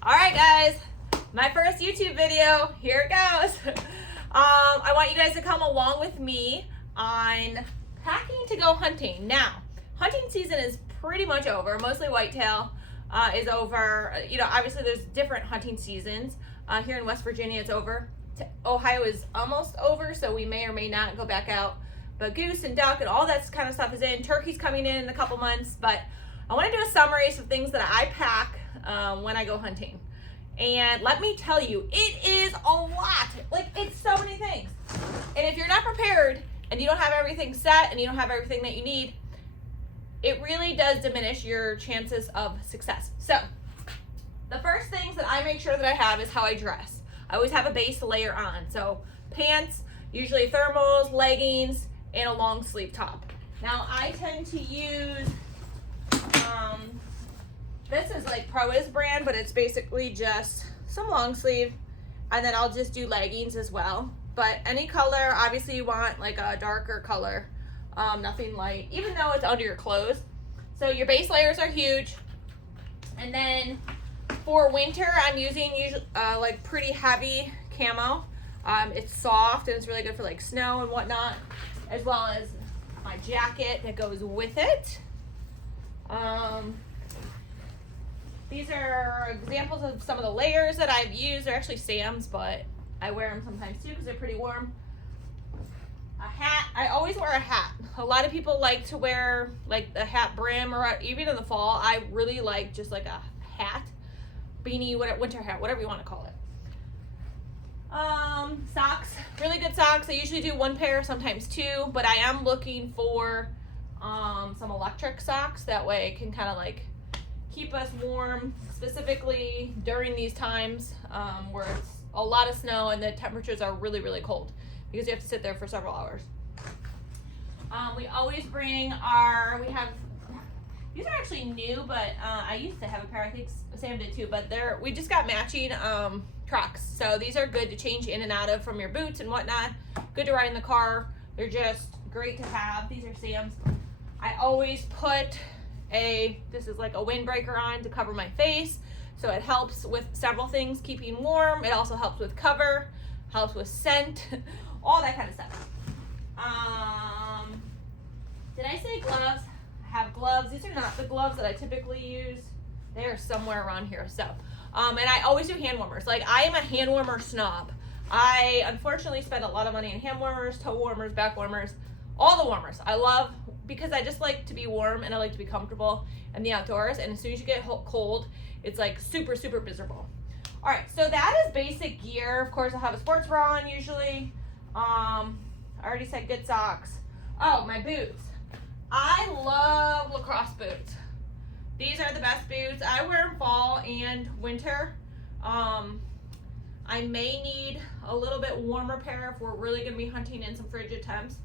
All right, guys, my first YouTube video, here it goes. I want you guys to come along with me on packing to go hunting. Now, hunting season is pretty much over. Mostly whitetail is over. You know, obviously there's different hunting seasons. Here in West Virginia, it's over. Ohio is almost over, so we may or may not go back out. But goose and duck and all that kind of stuff is in. Turkey's coming in a couple months, but I want to do a summary of things that I pack when I go hunting. And let me tell you, it is a lot. Like, it's so many things. And if you're not prepared and you don't have everything set and you don't have everything that you need, it really does diminish your chances of success. So the first things that I make sure that I have is how I dress. I always have a base layer on. So pants, usually thermals, leggings, and a long sleeve top. Now I tend to use, this is like Pro-Is brand, but it's basically just some long sleeve, and then I'll just do leggings as well. But any color, obviously you want like a darker color, nothing light, even though it's under your clothes. So your base layers are huge. And then for winter, I'm using like pretty heavy camo. It's soft and it's really good for like snow and whatnot, as well as my jacket that goes with it. These are examples of some of the layers that I've used. They're actually Sam's, but I wear them sometimes too because they're pretty warm. A hat, I always wear a hat. A lot of people like to wear like a hat brim, or even in the fall, I really like just like a hat, beanie, winter hat, whatever you want to call it. Socks, really good socks. I usually do one pair, sometimes two, but I am looking for some electric socks. That way it can kind of like keep us warm, specifically during these times where it's a lot of snow and the temperatures are really, really cold because you have to sit there for several hours. We always bring these are actually new, but I used to have a pair, I think Sam did too, but we just got matching Crocs. So these are good to change in and out of from your boots and whatnot. Good to ride in the car. They're just great to have. These are Sam's. I always put this is like a windbreaker on to cover my face. So it helps with several things, keeping warm. It also helps with cover, helps with scent, all that kind of stuff. Did I say gloves? I have gloves. These are not the gloves that I typically use. They are somewhere around here. So, and I always do hand warmers. Like, I am a hand warmer snob. I unfortunately spend a lot of money on hand warmers, toe warmers, back warmers, all the warmers. I love, because I just like to be warm and I like to be comfortable in the outdoors. And as soon as you get cold, it's like super, super miserable. All right, so that is basic gear. Of course, I'll have a sports bra on usually. I already said good socks. Oh, my boots. I love lacrosse boots. These are the best boots. I wear them fall and winter. I may need a little bit warmer pair if we're really gonna be hunting in some frigid temps.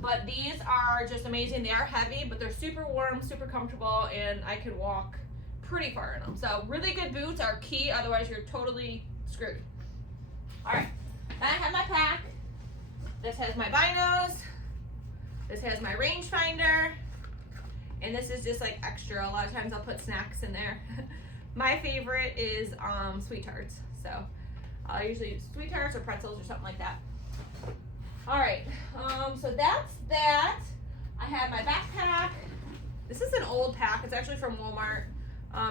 But these are just amazing. They are heavy, but they're super warm, super comfortable, and I can walk pretty far in them. So really good boots are key, otherwise you're totally screwed. All right, then I have my pack. This has my binos. This has my rangefinder. And this is just like extra. A lot of times I'll put snacks in there. My favorite is Sweet Tarts. So I'll usually use Sweet Tarts or pretzels or something like that. All right, so that's that. I have my backpack. This is an old pack. It's actually from Walmart.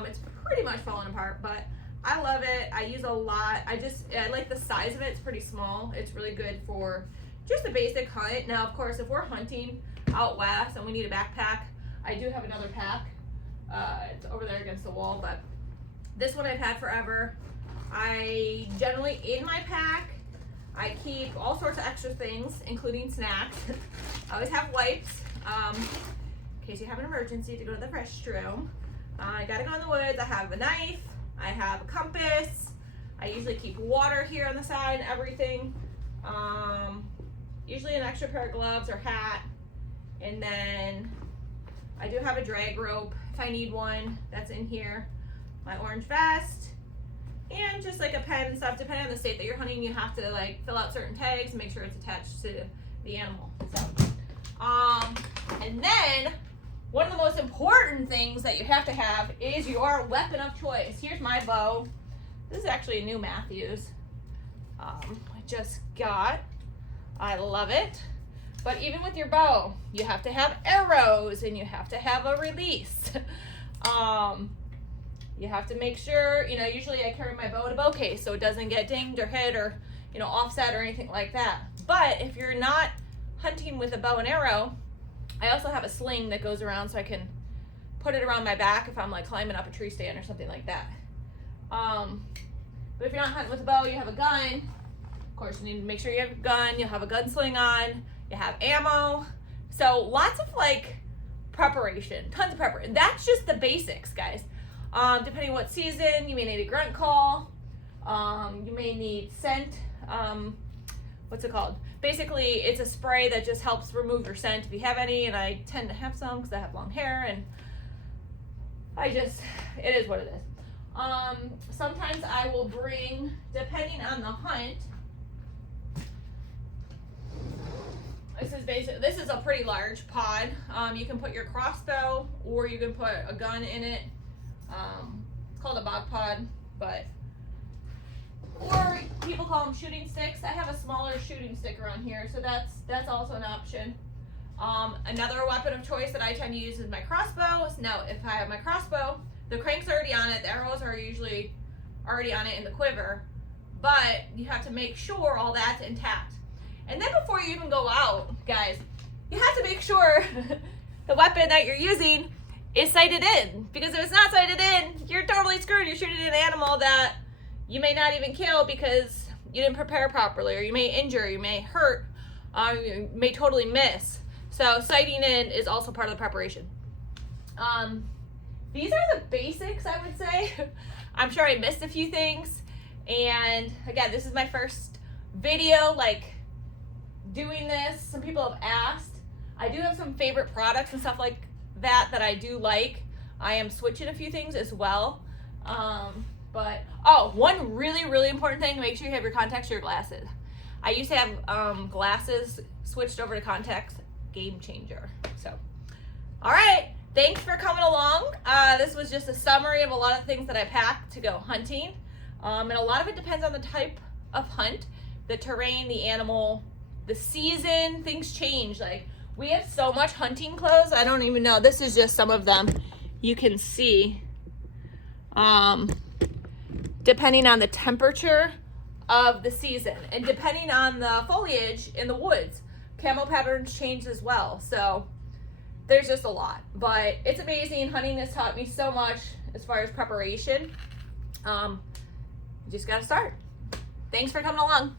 It's pretty much falling apart, but I love it. I use a lot. I like the size of it. It's pretty small. It's really good for just a basic hunt. Now, of course, if we're hunting out west and we need a backpack, I do have another pack. It's over there against the wall, but this one I've had forever. I generally, in my pack, I keep all sorts of extra things, including snacks. I always have wipes, in case you have an emergency to go to the restroom. I gotta go in the woods. I have a knife. I have a compass. I usually keep water here on the side and everything. Usually an extra pair of gloves or hat. And then I do have a drag rope if I need one. That's in here. My orange vest. And just like a pen and stuff. Depending on the state that you're hunting, you have to like fill out certain tags and make sure it's attached to the animal. So, and then one of the most important things that you have to have is your weapon of choice. Here's my bow. This is actually a new Mathews. I just got. I love it. But even with your bow, you have to have arrows and you have to have a release. You have to make sure, you know, usually I carry my bow in a bow case so it doesn't get dinged or hit or, you know, offset or anything like that. But if you're not hunting with a bow and arrow, I also have a sling that goes around so I can put it around my back if I'm like climbing up a tree stand or something like that. But if you're not hunting with a bow, you have a gun. Of course, you need to make sure you have a gun. You'll have a gun sling on. You have ammo. So lots of like preparation, tons of preparation. That's just the basics, guys. Depending on what season, you may need a grunt call. You may need scent. What's it called? Basically, it's a spray that just helps remove your scent if you have any, and I tend to have some because I have long hair, and it is what it is. Sometimes I will bring, depending on the hunt, this is a pretty large pod. You can put your crossbow or you can put a gun in it. It's called a bog pod, or people call them shooting sticks. I have a smaller shooting stick around here, so that's also an option. Another weapon of choice that I tend to use is my crossbow. Now, if I have my crossbow, the crank's already on it, the arrows are usually already on it in the quiver, but you have to make sure all that's intact. And then before you even go out, guys, you have to make sure the weapon that you're using is sighted in, because if it's not sighted in, you're totally screwed. You're shooting an animal that you may not even kill because you didn't prepare properly, or you may injure, you may hurt, you may totally miss. So sighting in is also part of the preparation. These are the basics, I would say. I'm sure I missed a few things, and again, this is my first video like doing this. Some people have asked. I do have some favorite products and stuff like that I do like. I am switching a few things as well. But one really important thing, make sure you have your contacts or your glasses. I used to have glasses switched over to contacts. Game changer. So, all right, thanks for coming along. This was just a summary of a lot of things that I packed to go hunting, and a lot of it depends on the type of hunt, the terrain, the animal, the season. Things change. Like, we have so much hunting clothes, I don't even know. This is just some of them. You can see, depending on the temperature of the season and depending on the foliage in the woods, camo patterns change as well. So there's just a lot, but it's amazing. Hunting has taught me so much as far as preparation. You just got to start. Thanks for coming along.